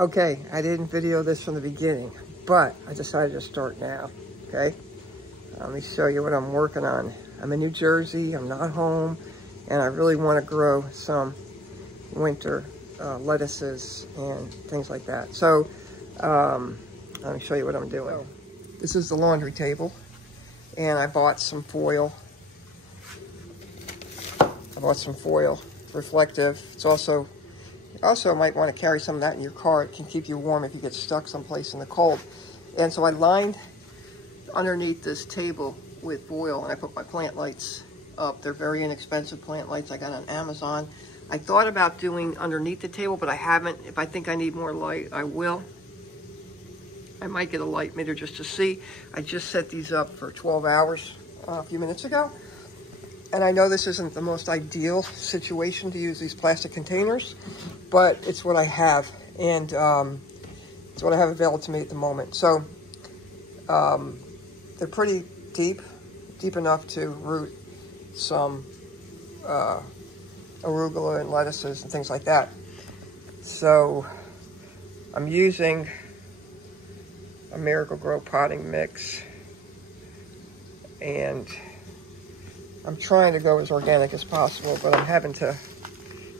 Okay, I didn't video this from the beginning, but I decided to start now, okay? Let me show you what I'm working on. I'm in New Jersey, I'm not home, and I really want to grow some winter lettuces and things like that. So, let me show you what I'm doing. So, this is the laundry table, and I bought some foil. Reflective. It's also might want to carry some of that in your car. It can keep you warm if you get stuck someplace in the cold. And so I lined underneath this table with foil, and I put my plant lights up. They're very inexpensive plant lights I got on Amazon. I thought about doing underneath the table, but I haven't. If I think I need more light, I will. I might get a light meter just to see. I just set these up for 12 hours a few minutes ago. And I know this isn't the most ideal situation to use these plastic containers, but it's what I have, and it's what I have available to me at the moment. So they're pretty deep enough to root some arugula and lettuces and things like that. So I'm using a Miracle-Gro potting mix, and I'm trying to go as organic as possible, but I'm having to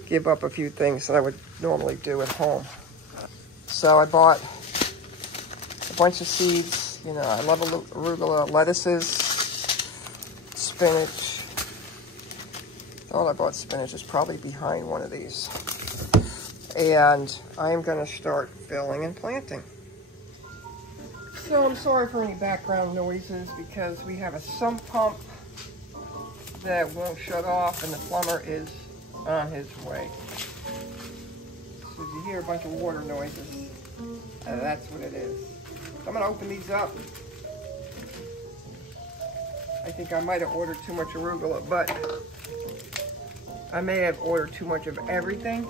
give up a few things that I would normally do at home. So I bought a bunch of seeds. You know, I love arugula, lettuces, spinach. Thought I bought spinach. It's probably behind one of these. And I am going to start filling and planting. So I'm sorry for any background noises because we have a sump pump that won't shut off, and the plumber is on his way. So if you hear a bunch of water noises, that's what it is. So I'm gonna open these up. I think I might have ordered too much arugula, but I may have ordered too much of everything,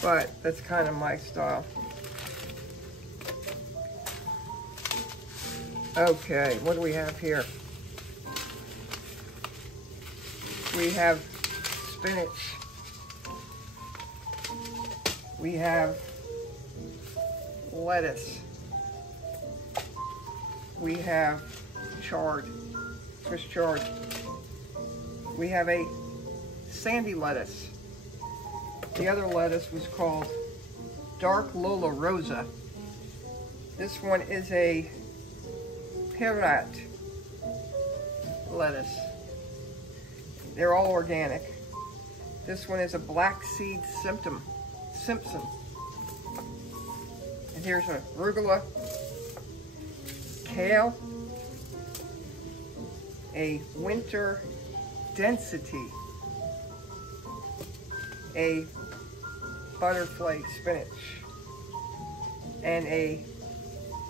but that's kind of my style. Okay, what do we have here? We have spinach. We have lettuce. We have chard, Swiss chard. We have a sandy lettuce. The other lettuce was called dark Lola Rosa. This one is a Chard lettuce. They're all organic. This one is a black seed Simpson. And here's a arugula, kale, a winter density, a butterfly spinach, and a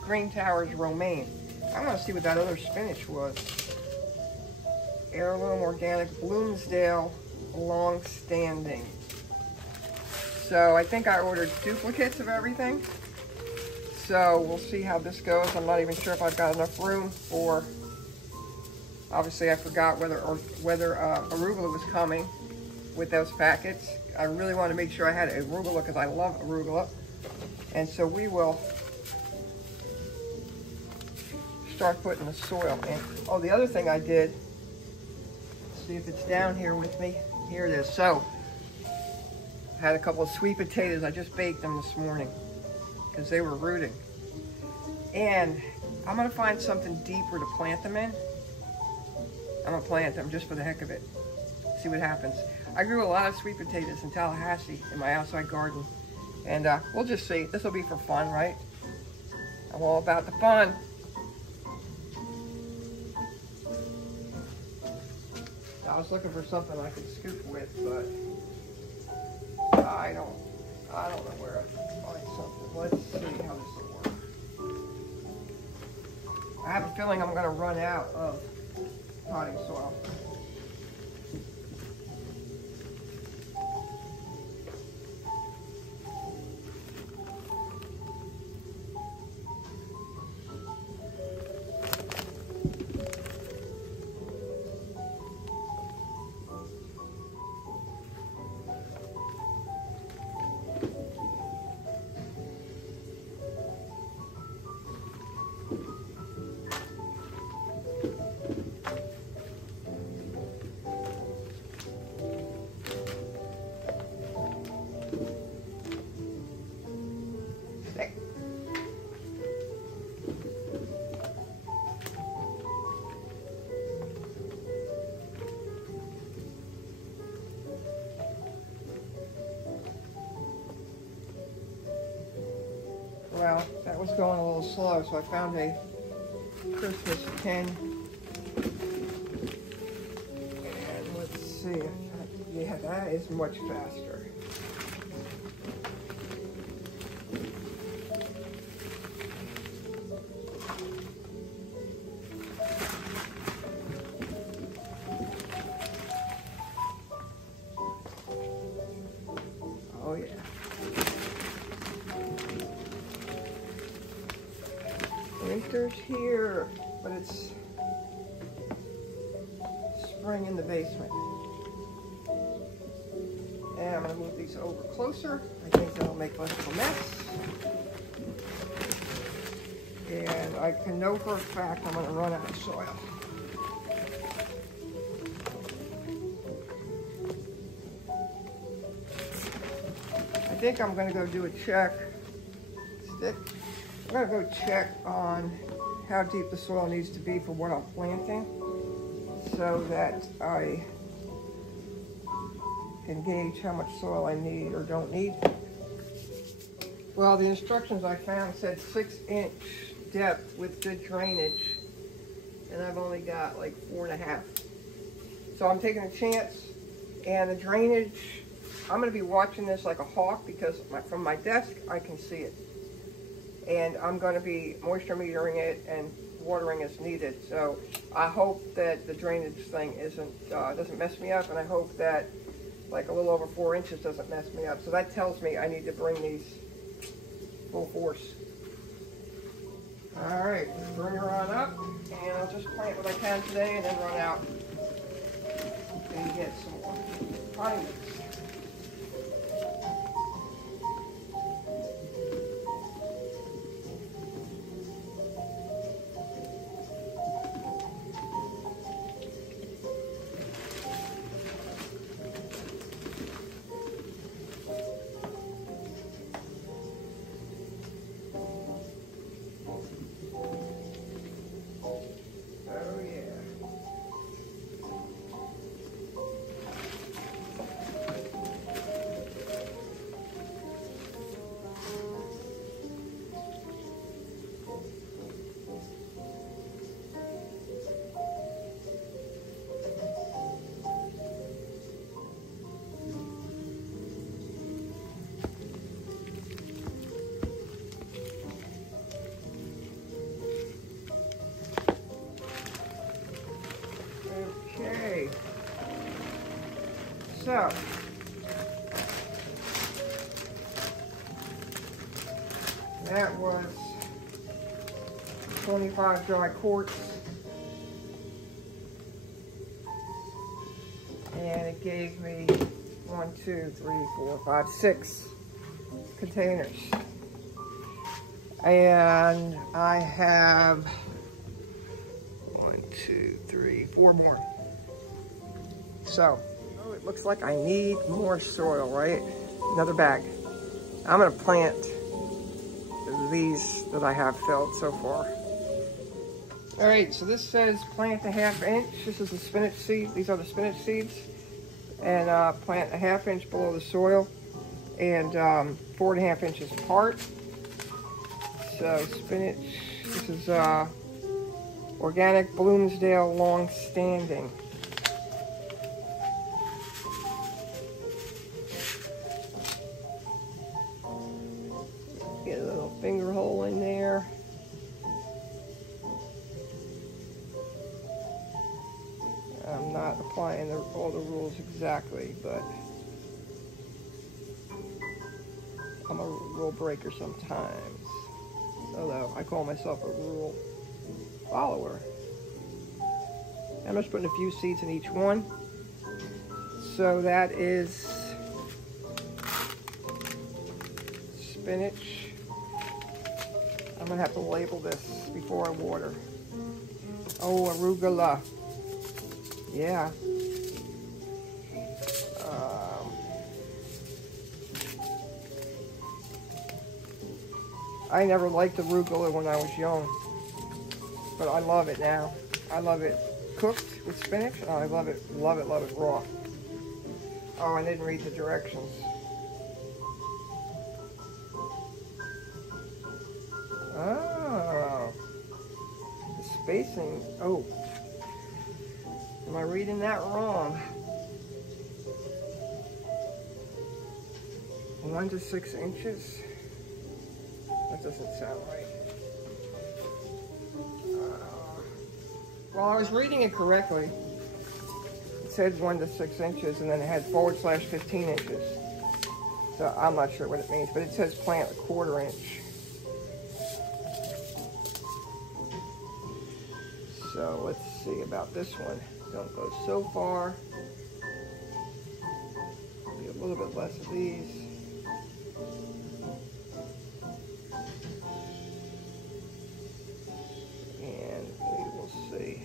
Green Towers romaine. I want to see what that other spinach was. Heirloom Organic Bloomsdale Long-Standing. So I think I ordered duplicates of everything. So we'll see how this goes. I'm not even sure if I've got enough room for, obviously I forgot whether arugula was coming with those packets. I really want to make sure I had arugula because I love arugula. And so we will start putting the soil in. Oh, the other thing I did, see if it's down here with me. Here it is. So, I had a couple of sweet potatoes. I just baked them this morning because they were rooting. And I'm going to find something deeper to plant them in. I'm going to plant them just for the heck of it. See what happens. I grew a lot of sweet potatoes in Tallahassee in my outside garden. And we'll just see. This will be for fun, right? I'm all about the fun. I was looking for something I could scoop with, but I don't know where I can find something. Let's see how this will work. I have a feeling I'm going to run out of potting soil. Well, that was going a little slow, so I found a Christmas tin. And let's see. Yeah, that is much faster. Oh yeah. Winter's here, but it's spring in the basement. And I'm going to move these over closer. I think that'll make less of a mess. And I can know for a fact I'm going to run out of soil. I think I'm going to go do a check. Stick. I'm going to go check on how deep the soil needs to be for what I'm planting, so that I can gauge how much soil I need or don't need. Well, the instructions I found said 6-inch depth with good drainage, and I've only got like 4.5. So I'm taking a chance, and the drainage, I'm going to be watching this like a hawk, because from my desk I can see it. And I'm going to be moisture metering it and watering as needed. So I hope that the drainage thing doesn't mess me up, and I hope that like a little over 4 inches doesn't mess me up. So that tells me I need to bring these full force. All right, bring her on up, and I'll just plant what I can today and then run out and get some more pine mix. Okay, so that was 25 dry quarts, and it gave me 1, 2, 3, 4, 5, 6 containers, and I have 1, 2, 3, 4 more. So, it looks like I need more soil, right? Another bag. I'm gonna plant these that I have filled so far. All right, so this says plant a 1/2 inch. This is the spinach seed. These are the spinach seeds. And plant a 1/2 inch below the soil, and 4.5 inches apart. So spinach, this is organic Bloomsdale long standing. Get a little finger hole in there. I'm not applying all the rules exactly, but I'm a rule breaker sometimes. Although I call myself a rule follower. I'm just putting a few seeds in each one. So that is spinach. I'm gonna have to label this before I water. Oh, arugula. Yeah. I never liked arugula when I was young, but I love it now. I love it cooked with spinach. Oh, I love it raw. Oh, I didn't read the directions. spacing, oh, am I reading that wrong? 1 to 6 inches? That doesn't sound right. Well, I was reading it correctly. It said 1 to 6 inches, and then it had /15 inches. So I'm not sure what it means, but it says plant 1/4 inch. So let's see about this one. Don't go so far. Maybe a little bit less of these. And we will see.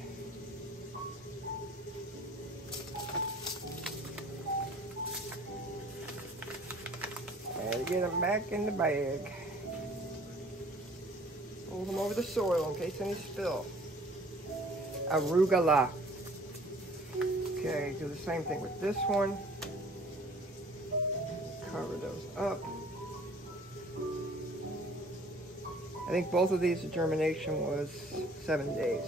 And get them back in the bag. Hold them over the soil in case any spill. Arugula. Okay, do the same thing with this one. Cover those up. I think both of these, the germination was 7 days.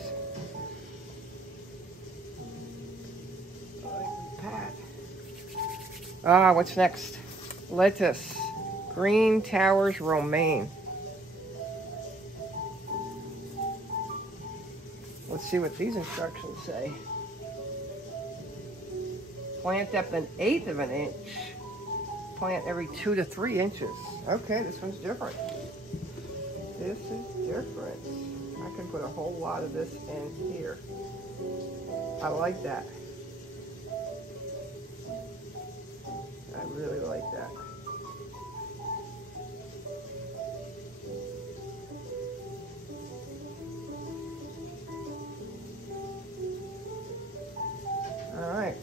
Pat. Ah, what's next? Lettuce. Green Towers Romaine. Let's see what these instructions say. Plant depth 1/8 of an inch. Plant every 2 to 3 inches. Okay, this one's different. This is different. I can put a whole lot of this in here. I like that. I really like that. All right.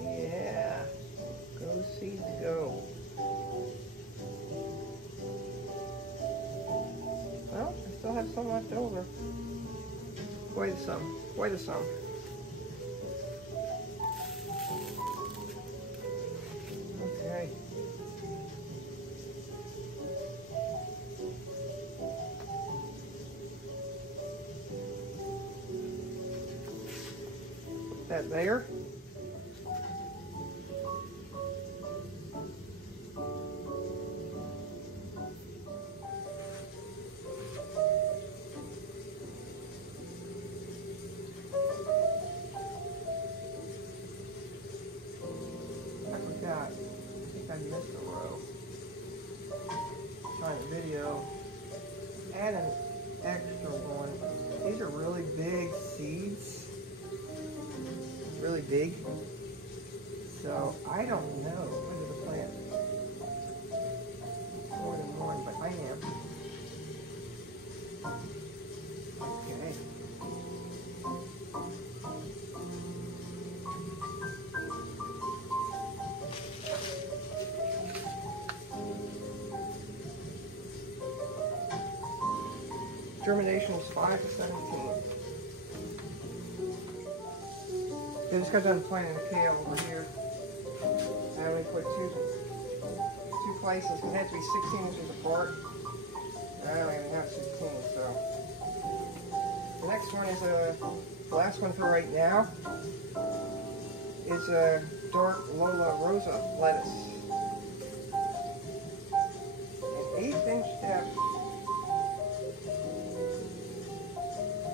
Yeah. Go seeds go. Well, I still have some left over. Quite a some. Quite a some. Okay. Put that there. I think I missed a row. Trying to video. Add an extra one. These are really big seeds. Really big. So I don't know whether to plant more than one, but I am. Okay. Germination is 5 to 17. I just got done planting the kale over here. I only put two places. It had to be 16 inches apart. I don't even have 16, so. The next one is the last one for right now. Is a dark Lola Rosa lettuce. An 1/8 inch depth.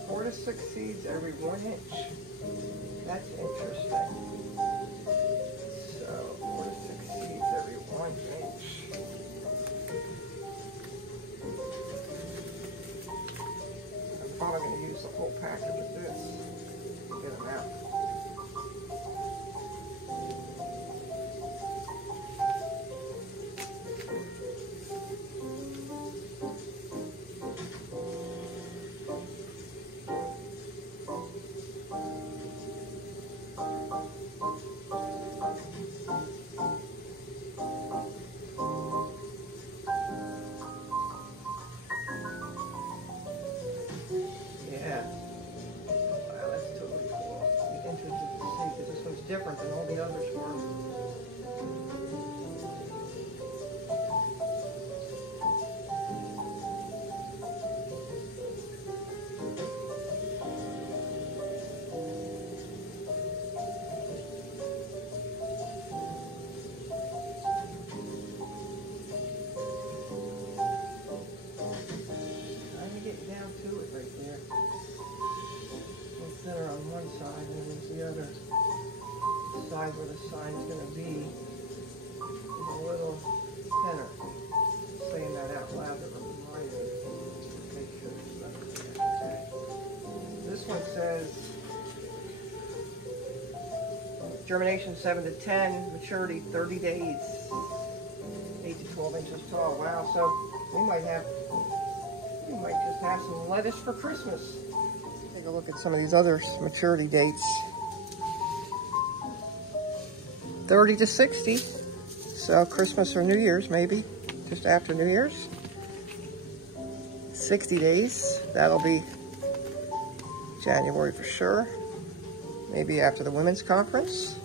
4 to 6 seeds every 1 inch. That's interesting. So 4 to 6 seeds every 1 inch. I'm probably going to use the whole package of this to get them out. and all the others were. Down to it right there. It's center on one side, and then there's the other side where the sign's going to be. There's a little header. Saying that out loud to remind me. Make sure there's nothing there. Okay. This one says germination 7 to 10, maturity 30 days, 8 to 12 inches tall. Wow, so we might just have some lettuce for Christmas. Take a look at some of these other maturity dates. 30 to 60, so Christmas or New Year's maybe, just after New Year's. 60 days, that'll be January for sure. Maybe after the women's conference.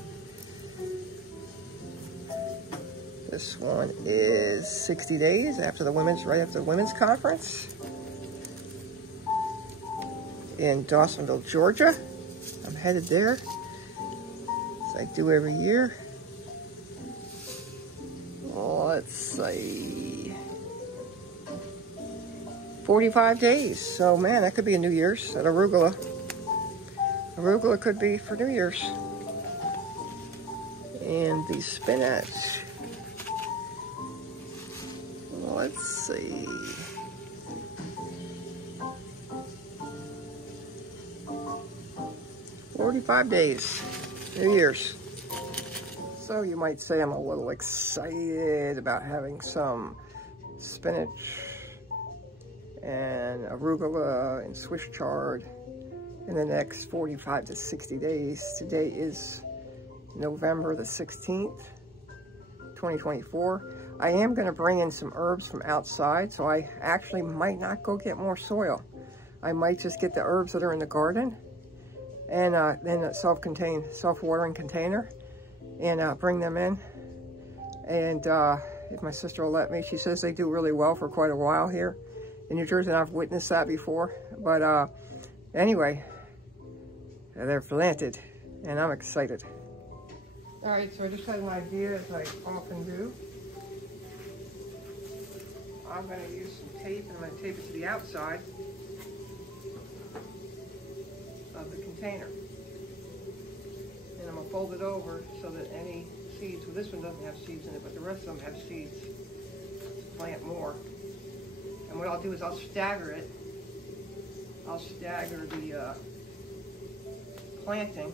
This one is 60 days after the women's, right after the women's conference. In Dawsonville, Georgia. I'm headed there, as I do every year. Let's say 45 days. So man, that could be a New Year's at arugula. Arugula could be for New Year's. And the spinach. Let's see. 45 days, New Year's. So you might say I'm a little excited about having some spinach and arugula and Swiss chard in the next 45 to 60 days. Today is November the 16th, 2024. I am going to bring in some herbs from outside, so I actually might not go get more soil. I might just get the herbs that are in the garden and in a self-contained, self-watering container, and bring them in. And if my sister will let me, she says they do really well for quite a while here in New Jersey, and I've witnessed that before. But anyway, they're planted, and I'm excited. All right, so I just had an idea, as I often do. I'm going to use some tape, and I'm going to tape it to the outside of the container. And I'm going to fold it over so that any seeds, well, this one doesn't have seeds in it, but the rest of them have seeds. Let's plant more. And what I'll do is I'll stagger it. I'll stagger the planting.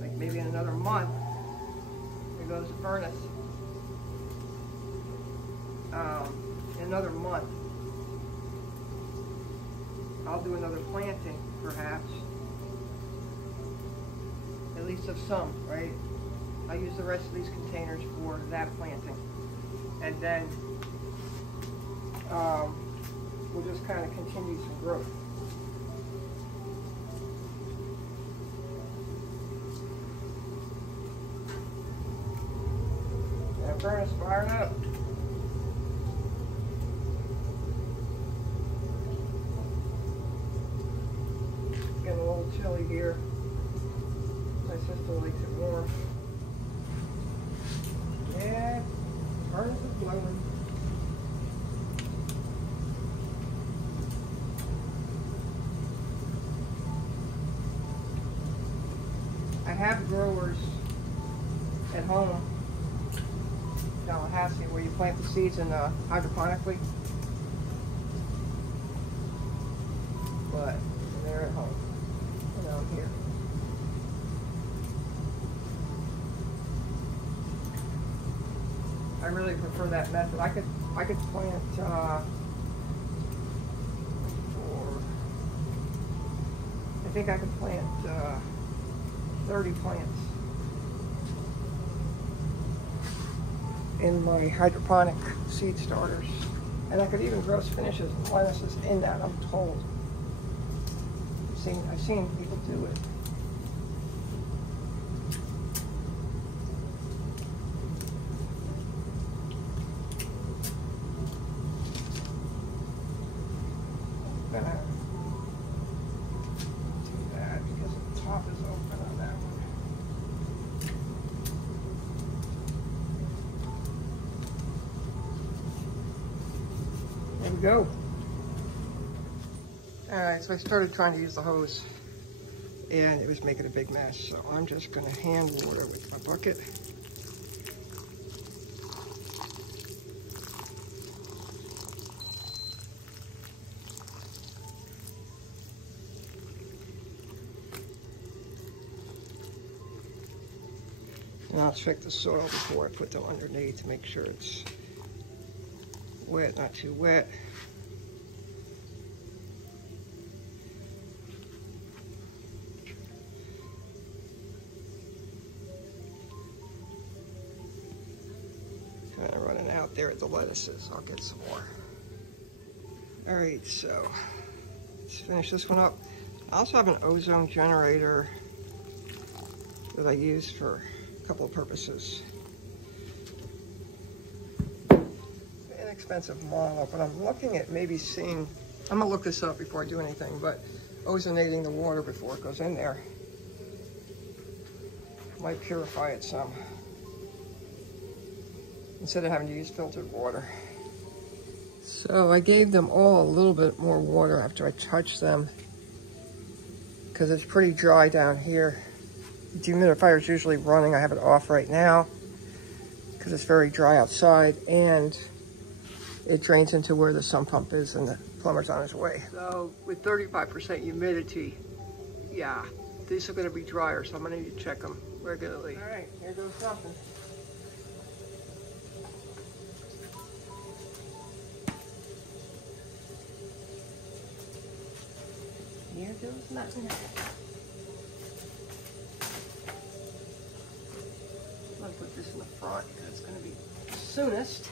Like maybe in another month, there goes the furnace. In another month, I'll do another planting, perhaps. At least of some, right? I'll use the rest of these containers for that planting. And then we'll just kind of continue some growth. And furnace firing up. Getting a little chilly here. My sister likes it warm. Yeah, furnace is blowing. I have growers at home, Tallahassee, where you plant the seeds in hydroponically, but they're at home, and I'm here. I really prefer that method. I could plant I think I could plant 30 plants in my hydroponic seed starters. And I could even grow spinaches and lettuces in that, I'm told. I've seen people do it. go. All right, so I started trying to use the hose and it was making a big mess. So I'm just gonna hand water with my bucket. And I'll check the soil before I put them underneath to make sure it's wet, not too wet. Kind of running out there at the lettuces. I'll get some more. All right, so let's finish this one up. I also have an ozone generator that I use for a couple of purposes. Inexpensive model, but I'm looking at maybe seeing, I'm gonna look this up before I do anything, but ozonating the water before it goes in there might purify it some, instead of having to use filtered water. So I gave them all a little bit more water after I touched them, because it's pretty dry down here. The dehumidifier is usually running. I have it off right now because it's very dry outside, and it drains into where the sump pump is and the plumber's on his way. So with 35% humidity, yeah, these are gonna be drier, so I'm gonna need to check them regularly. All right, here goes something. Here goes nothing. I'm gonna put this in the front because it's gonna be soonest.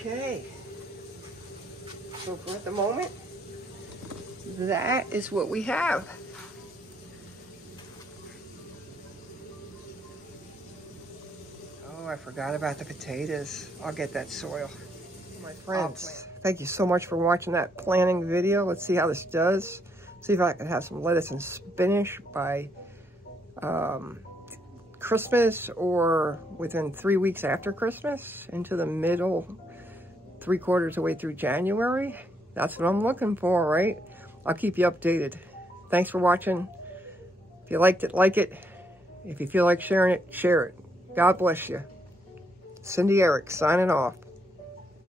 Okay, so for at the moment, that is what we have. Oh, I forgot about the potatoes. I'll get that soil. My friends, thank you so much for watching that planting video. Let's see how this does. See if I can have some lettuce and spinach by Christmas, or within 3 weeks after Christmas, into the middle, 3/4 of the way through January. That's what I'm looking for, right? I'll keep you updated. Thanks for watching. If you liked it, like it. If you feel like sharing it, share it. God bless you. Cindy Eric signing off.